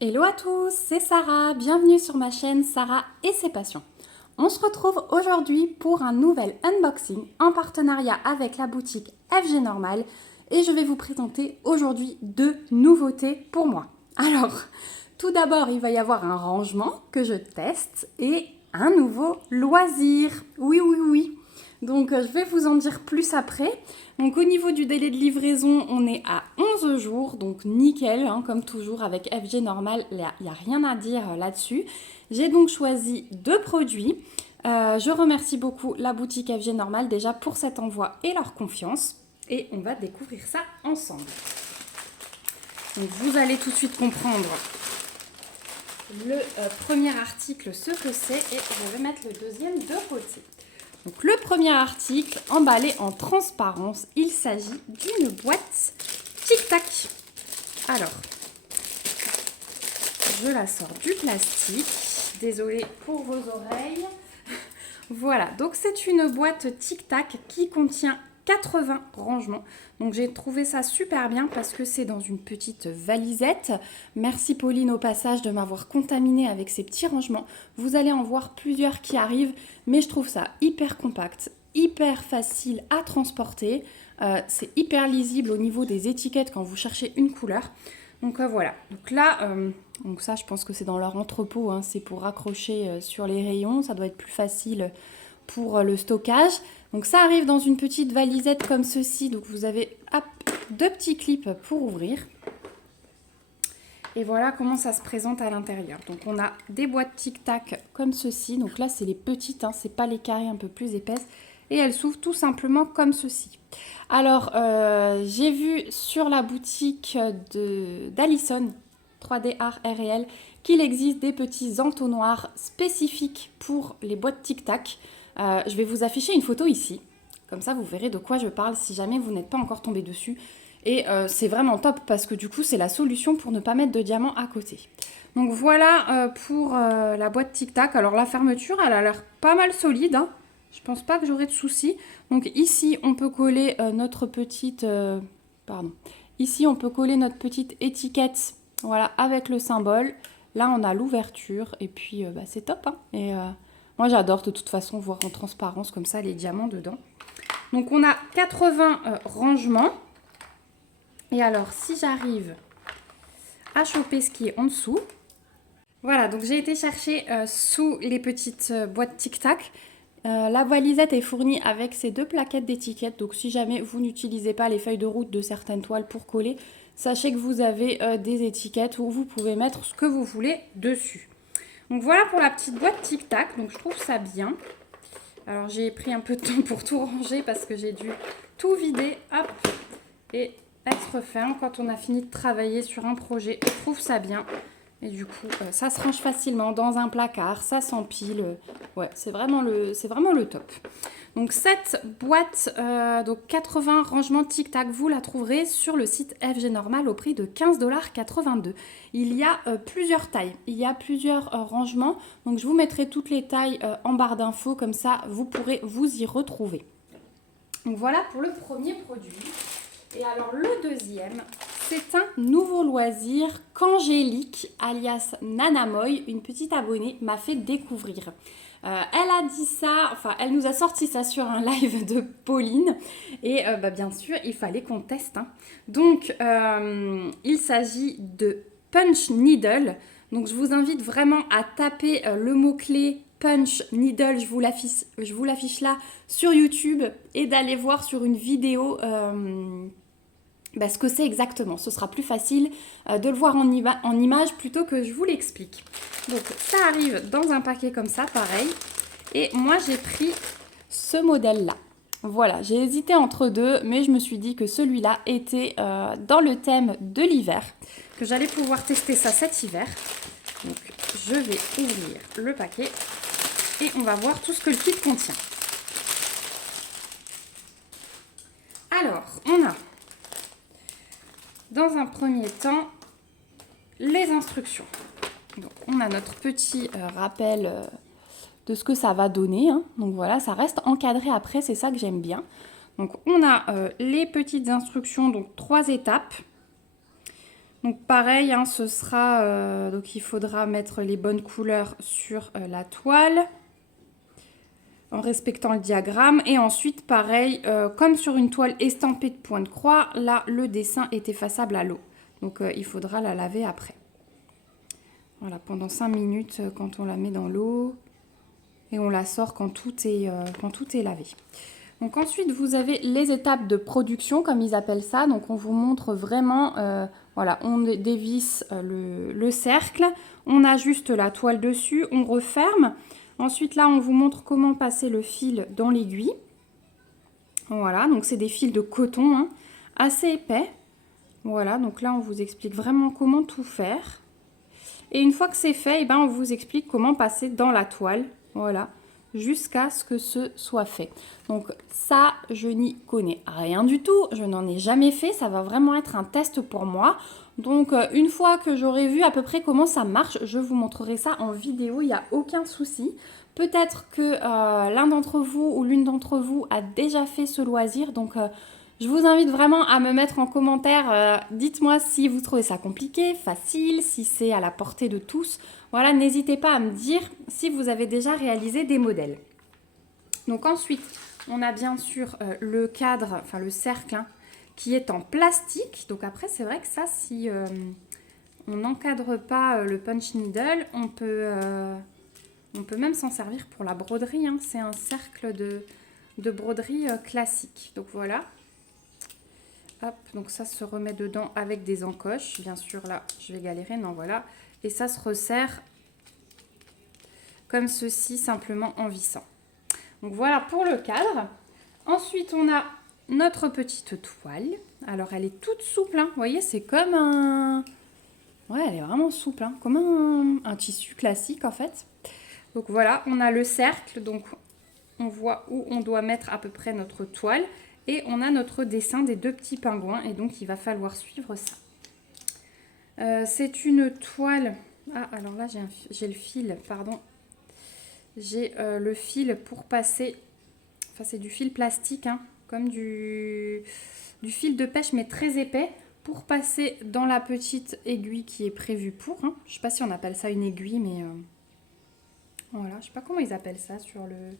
Hello à tous, c'est Sarah, bienvenue sur ma chaîne Sarah et ses passions. On se retrouve aujourd'hui pour un nouvel unboxing en partenariat avec la boutique FG Normal et je vais vous présenter aujourd'hui deux nouveautés pour moi. Alors, tout d'abord, il va y avoir un rangement que je teste et un nouveau loisir. Oui, oui, oui. Donc, je vais vous en dire plus après. Donc, au niveau du délai de livraison, on est à 11 jours. Donc, nickel, hein, comme toujours avec FG Normal, il n'y a rien à dire là-dessus. J'ai donc choisi deux produits. Je remercie beaucoup la boutique FG Normal déjà pour cet envoi et leur confiance. Et on va découvrir ça ensemble. Donc, vous allez tout de suite comprendre le premier article, ce que c'est, et je vais mettre le deuxième de côté. Donc, le premier article, emballé en transparence, il s'agit d'une boîte Tic Tac. Alors, je la sors du plastique. Désolée pour vos oreilles. Voilà, donc c'est une boîte Tic Tac qui contient 80 rangements. Donc j'ai trouvé ça super bien parce que c'est dans une petite valisette. Merci Pauline au passage de m'avoir contaminée avec ces petits rangements. Vous allez en voir plusieurs qui arrivent, mais je trouve ça hyper compact, hyper facile à transporter. C'est hyper lisible au niveau des étiquettes quand vous cherchez une couleur. Donc voilà, donc là, donc ça je pense que c'est dans leur entrepôt, hein, c'est pour raccrocher sur les rayons, ça doit être plus facile pour le stockage. Donc ça arrive dans une petite valisette comme ceci, donc vous avez hop, deux petits clips pour ouvrir. Et voilà comment ça se présente à l'intérieur. Donc on a des boîtes Tic Tac comme ceci, donc là c'est les petites, hein, c'est pas les carrés un peu plus épaisses. Et elles s'ouvrent tout simplement comme ceci. Alors, j'ai vu sur la boutique d'Allison 3D Art RL qu'il existe des petits entonnoirs spécifiques pour les boîtes Tic Tac. Je vais vous afficher une photo ici. Comme ça, vous verrez de quoi je parle si jamais vous n'êtes pas encore tombé dessus. Et c'est vraiment top parce que du coup, c'est la solution pour ne pas mettre de diamant à côté. Donc voilà pour la boîte Tic Tac. Alors la fermeture, elle a l'air pas mal solide, hein. Je pense pas que j'aurai de soucis. Donc ici, on peut coller notre petite... pardon. Ici, on peut coller notre petite étiquette, voilà, avec le symbole. Là, on a l'ouverture et puis bah, c'est top, hein. Et moi, j'adore de toute façon voir en transparence comme ça les diamants dedans. Donc on a 80 rangements. Et alors, si j'arrive à choper ce qui est en dessous... Voilà, donc j'ai été chercher sous les petites boîtes Tic Tac. La valisette est fournie avec ces deux plaquettes d'étiquettes. Donc si jamais vous n'utilisez pas les feuilles de route de certaines toiles pour coller, sachez que vous avez des étiquettes où vous pouvez mettre ce que vous voulez dessus. Donc voilà pour la petite boîte Tic Tac. Donc je trouve ça bien. Alors j'ai pris un peu de temps pour tout ranger parce que j'ai dû tout vider. Hop, et être ferme quand on a fini de travailler sur un projet. Je trouve ça bien. Et du coup, ça se range facilement dans un placard, ça s'empile. Ouais, c'est vraiment le top. Donc cette boîte, donc 80 rangements Tic Tac, vous la trouverez sur le site FG Normal au prix de 15,82 $. Il y a plusieurs tailles, il y a plusieurs rangements. Donc je vous mettrai toutes les tailles en barre d'infos, comme ça vous pourrez vous y retrouver. Donc voilà pour le premier produit. Et alors le deuxième, c'est un nouveau loisir qu'Angélique, alias Nanamoy, une petite abonnée, m'a fait découvrir. Elle a dit ça, enfin elle nous a sorti ça sur un live de Pauline et bah, bien sûr il fallait qu'on teste, hein. Donc il s'agit de Punch Needle. Donc je vous invite vraiment à taper le mot-clé Punch Needle, je vous l'affiche là sur YouTube et d'aller voir sur une vidéo bah, ce que c'est exactement. Ce sera plus facile de le voir en image plutôt que je vous l'explique. Donc ça arrive dans un paquet comme ça, pareil. Et moi j'ai pris ce modèle-là. Voilà, j'ai hésité entre deux, mais je me suis dit que celui-là était dans le thème de l'hiver, que j'allais pouvoir tester ça cet hiver. Donc je vais ouvrir le paquet et on va voir tout ce que le kit contient. Alors, on a dans un premier temps les instructions. Donc, on a notre petit rappel de ce que ça va donner, hein. Donc voilà, ça reste encadré après, c'est ça que j'aime bien. Donc on a les petites instructions, donc 3 étapes. Donc pareil, hein, ce sera, donc il faudra mettre les bonnes couleurs sur la toile en respectant le diagramme. Et ensuite, pareil, comme sur une toile estampée de point de croix, là, le dessin est effaçable à l'eau. Donc il faudra la laver après. Voilà, pendant 5 minutes quand on la met dans l'eau et on la sort quand tout est lavé. Donc ensuite, vous avez les étapes de production, comme ils appellent ça. Donc on vous montre vraiment, voilà, on dévisse le cercle, on ajuste la toile dessus, on referme. Ensuite, là, on vous montre comment passer le fil dans l'aiguille. Voilà, donc c'est des fils de coton, hein, assez épais. Voilà, donc là, on vous explique vraiment comment tout faire. Et une fois que c'est fait, eh ben, on vous explique comment passer dans la toile. Voilà, jusqu'à ce que ce soit fait. Donc ça, je n'y connais rien du tout. Je n'en ai jamais fait. Ça va vraiment être un test pour moi. Donc une fois que j'aurai vu à peu près comment ça marche, je vous montrerai ça en vidéo. Il n'y a aucun souci. Peut-être que l'un d'entre vous ou l'une d'entre vous a déjà fait ce loisir. Donc je vous invite vraiment à me mettre en commentaire, dites-moi si vous trouvez ça compliqué, facile, si c'est à la portée de tous. Voilà, n'hésitez pas à me dire si vous avez déjà réalisé des modèles. Donc ensuite, on a bien sûr le cadre, enfin le cercle, hein, qui est en plastique. Donc après, c'est vrai que ça, si on n'encadre pas le punch needle, on peut même s'en servir pour la broderie, hein. C'est un cercle de broderie classique. Donc voilà. Hop, donc ça se remet dedans avec des encoches. Bien sûr, là, je vais galérer. Non, voilà. Et ça se resserre comme ceci, simplement en vissant. Donc voilà pour le cadre. Ensuite, on a notre petite toile. Alors, elle est toute souple, hein. Vous voyez, c'est comme un... Ouais, elle est vraiment souple, hein. Comme un tissu classique, en fait. Donc voilà, on a le cercle. Donc, on voit où on doit mettre à peu près notre toile. Et on a notre dessin des deux petits pingouins. Et donc, il va falloir suivre ça. C'est une toile... Ah, alors là, j'ai le fil, pardon. J'ai le fil pour passer... Enfin, c'est du fil plastique, hein, comme du fil de pêche, mais très épais, pour passer dans la petite aiguille qui est prévue pour. Hein. Je ne sais pas si on appelle ça une aiguille, mais... voilà, je ne sais pas comment ils appellent ça sur le...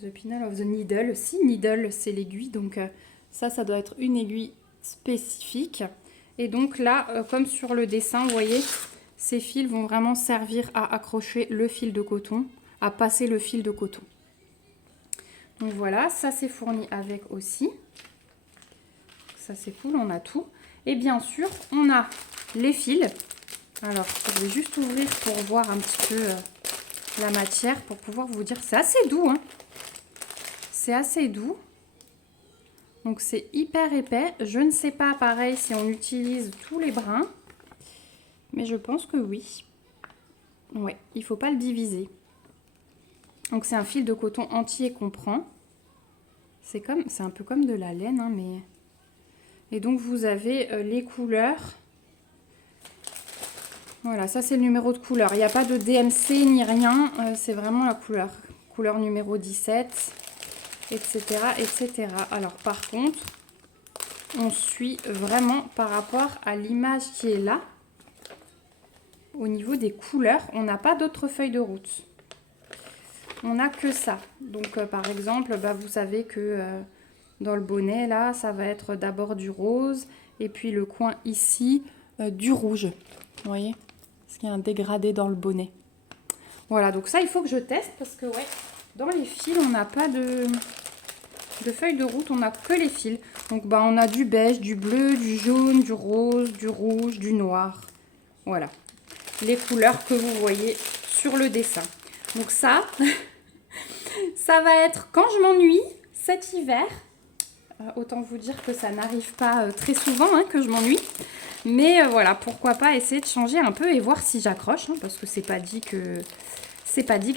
The Pintle of the Needle. Si, needle, c'est l'aiguille. Donc ça doit être une aiguille spécifique. Et donc là, comme sur le dessin, vous voyez, ces fils vont vraiment servir à accrocher le fil de coton, à passer le fil de coton. Donc voilà, ça c'est fourni avec aussi. Ça c'est cool, on a tout. Et bien sûr, on a les fils. Alors, je vais juste ouvrir pour voir un petit peu la matière, pour pouvoir vous dire. C'est assez doux, hein. C'est assez doux. Donc c'est hyper épais. Je ne sais pas pareil si on utilise tous les brins. Mais je pense que oui. Ouais, il ne faut pas le diviser. Donc c'est un fil de coton entier qu'on prend. C'est un peu comme de la laine, hein, mais... Et donc vous avez les couleurs. Voilà, ça c'est le numéro de couleur. Il n'y a pas de DMC ni rien. C'est vraiment la couleur. Couleur numéro 17. Etc, etc. Alors par contre, on suit vraiment par rapport à l'image qui est là. Au niveau des couleurs, on n'a pas d'autres feuilles de route. On n'a que ça. Donc par exemple, bah, vous savez que dans le bonnet, là, ça va être d'abord du rose. Et puis le coin ici, du rouge. Vous voyez? Parce qu'il y a un dégradé dans le bonnet. Voilà, donc ça, il faut que je teste. Parce que ouais, dans les fils, on n'a pas de feuilles de route, on n'a que les fils. Donc bah, on a du beige, du bleu, du jaune, du rose, du rouge, du noir. Voilà, les couleurs que vous voyez sur le dessin. Donc ça, ça va être quand je m'ennuie cet hiver. Autant vous dire que ça n'arrive pas très souvent, hein, que je m'ennuie. Mais voilà, pourquoi pas essayer de changer un peu et voir si j'accroche. Hein, parce que c'est pas dit que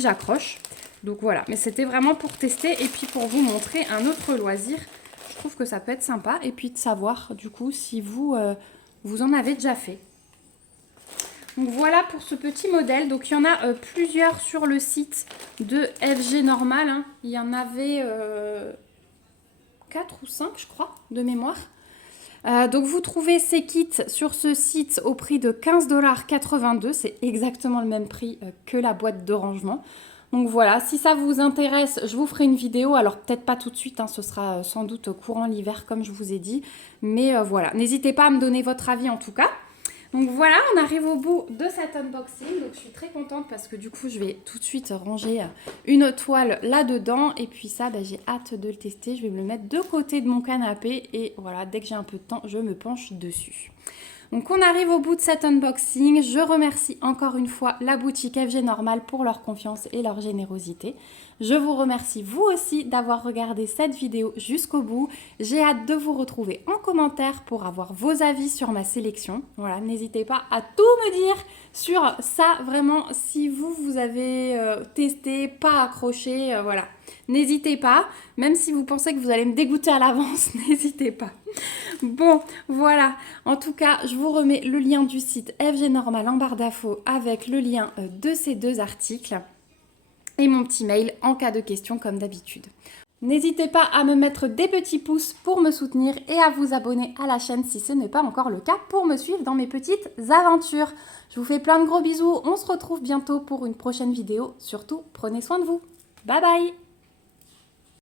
j'accroche. Donc voilà, mais c'était vraiment pour tester et puis pour vous montrer un autre loisir. Je trouve que ça peut être sympa et puis de savoir du coup si vous, vous en avez déjà fait. Donc voilà pour ce petit modèle. Donc il y en a plusieurs sur le site de FG Normal. Hein. Il y en avait 4 ou 5 je crois de mémoire. Donc vous trouvez ces kits sur ce site au prix de 15,82 $. C'est exactement le même prix que la boîte de rangement. Donc voilà, si ça vous intéresse, je vous ferai une vidéo. Alors peut-être pas tout de suite, hein, ce sera sans doute courant l'hiver comme je vous ai dit. Mais voilà, n'hésitez pas à me donner votre avis en tout cas. Donc voilà, on arrive au bout de cet unboxing. Donc je suis très contente parce que du coup, je vais tout de suite ranger une toile là-dedans. Et puis ça, j'ai hâte de le tester. Je vais me le mettre de côté de mon canapé. Et voilà, dès que j'ai un peu de temps, je me penche dessus. Donc on arrive au bout de cet unboxing. Je remercie encore une fois la boutique FG Normal pour leur confiance et leur générosité. Je vous remercie vous aussi d'avoir regardé cette vidéo jusqu'au bout. J'ai hâte de vous retrouver en commentaire pour avoir vos avis sur ma sélection. Voilà, n'hésitez pas à tout me dire sur ça, vraiment, si vous avez testé, pas accroché, voilà. N'hésitez pas, même si vous pensez que vous allez me dégoûter à l'avance, n'hésitez pas. Bon, voilà. En tout cas, je vous remets le lien du site FG Normal en barre d'infos avec le lien de ces deux articles et mon petit mail en cas de questions comme d'habitude. N'hésitez pas à me mettre des petits pouces pour me soutenir et à vous abonner à la chaîne si ce n'est pas encore le cas pour me suivre dans mes petites aventures. Je vous fais plein de gros bisous. On se retrouve bientôt pour une prochaine vidéo. Surtout, prenez soin de vous. Bye bye!